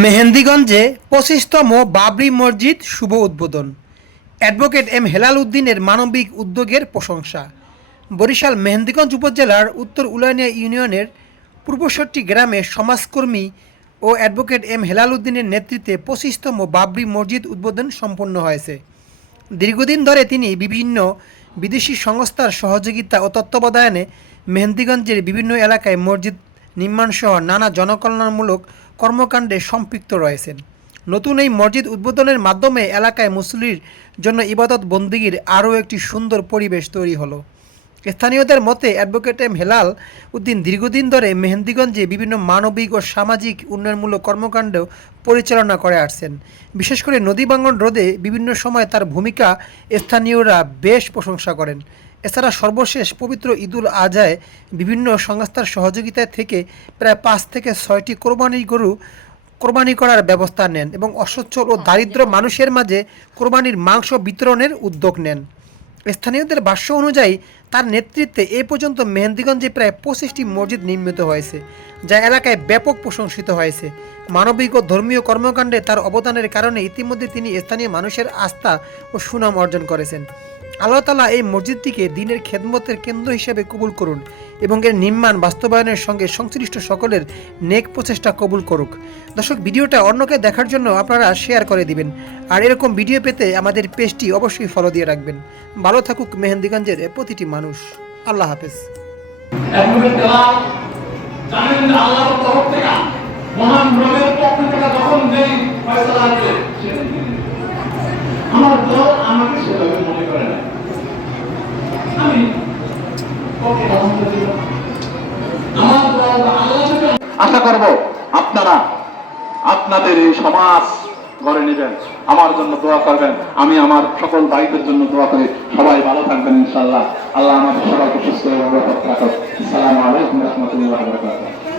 মেহেন্দিগঞ্জে ২৫তম বাবরি মসজিদ শুভ উদ্বোধন। Advocate M Helal উদ্দিনের মানবিক উদ্যোগের প্রশংসা। বরিশাল মেহেন্দিগঞ্জ উপজেলার উত্তর উলানিয়া ইউনিয়নের পূর্বষট্টি গ্রামে সমাজকর্মী ও অ্যাডভোকেট এম হেলাল উদ্দিনের নেতৃত্বে ২৫তম বাবরি মসজিদ উদ্বোধন সম্পন্ন হয়েছে। দীর্ঘদিন ধরে তিনি বিভিন্ন বিদেশি সংস্থার সহযোগিতা ও তত্ত্বাবধানে মেহেন্দিগঞ্জের বিভিন্ন এলাকায় মসজিদ নির্মাণসহ নানা জনকল্যাণমূলক কর্মকাণ্ডে সম্পৃক্ত রয়েছেন। নতুন এই মসজিদ উদ্বোধনের মাধ্যমে এলাকায় মুসল্লির জন্য ইবাদত বন্দেগীর আরও একটি সুন্দর পরিবেশ তৈরি হলো। স্থানীয়দের মতে অ্যাডভোকেট এম হেলাল উদ্দিন দীর্ঘদিন ধরে মেহেন্দিগঞ্জে বিভিন্ন মানবিক ও সামাজিক উন্নয়নমূলক কর্মকাণ্ড পরিচালনা করে আসছেন। বিশেষ করে নদী ভাঙন রোধে বিভিন্ন সময় তার ভূমিকা স্থানীয়রা বেশ প্রশংসা করেন। এছাড়া সর্বশেষ পবিত্র ঈদুল আজহায় বিভিন্ন সংস্থার সহযোগিতা থেকে প্রায় ৫ থেকে ৬টি কোরবানি করার ব্যবস্থা নেন এবং অসচ্ছল ও দারিদ্র মানুষের মাঝে কোরবানির মাংস বিতরণের উদ্যোগ নেন। স্থানীয়দের ভাষ্য অনুযায়ী তার নেতৃত্বে এ পর্যন্ত মেহেন্দিগঞ্জে প্রায় ২৫টি মসজিদ নির্মিত হয়েছে, যা এলাকায় ব্যাপক প্রশংসিত হয়েছে। মানবিক ও ধর্মীয় কর্মকাণ্ডে তার অবদানের কারণে ইতিমধ্যে তিনি স্থানীয় মানুষের আস্থা ও সুনাম অর্জন করেছেন। আল্লাহ তাআলা এই মসজিদটিকে দ্বীনের খেদমতের কেন্দ্র হিসেবে কবুল করুন এবং এর নির্মাণ বাস্তবায়নের সঙ্গে সংশ্লিষ্ট সকলের নেক প্রচেষ্টা কবুল করুক। দর্শক, ভিডিওটা অন্যকে দেখার জন্য আপনারা শেয়ার করে দিবেন, আর এরকম ভিডিও পেতে আমাদের পেজটি অবশ্যই ফলো দিয়ে রাখবেন। ভালো থাকুক মেহেন্দিগঞ্জের প্রতিটি মানুষ। আল্লাহ হাফেজ। আমার দল আমাকে সেভাবে মনে করে না। আমি আশা করব আপনারা আপনাদের এই সমাজ গড়ে নেবেন, আমার জন্য দোয়া করবেন। আমি আমার সকল ভাইদের জন্য দোয়া করি। সবাই ভালো থাকবেন ইনশাআল্লাহ। আল্লাহ আমাদের সবাইকে সুস্থ এবং রাখুন। আসসালামু আলাইকুম ওয়া রাহমাতুল্লাহি ওয়া বারাকাতুহু।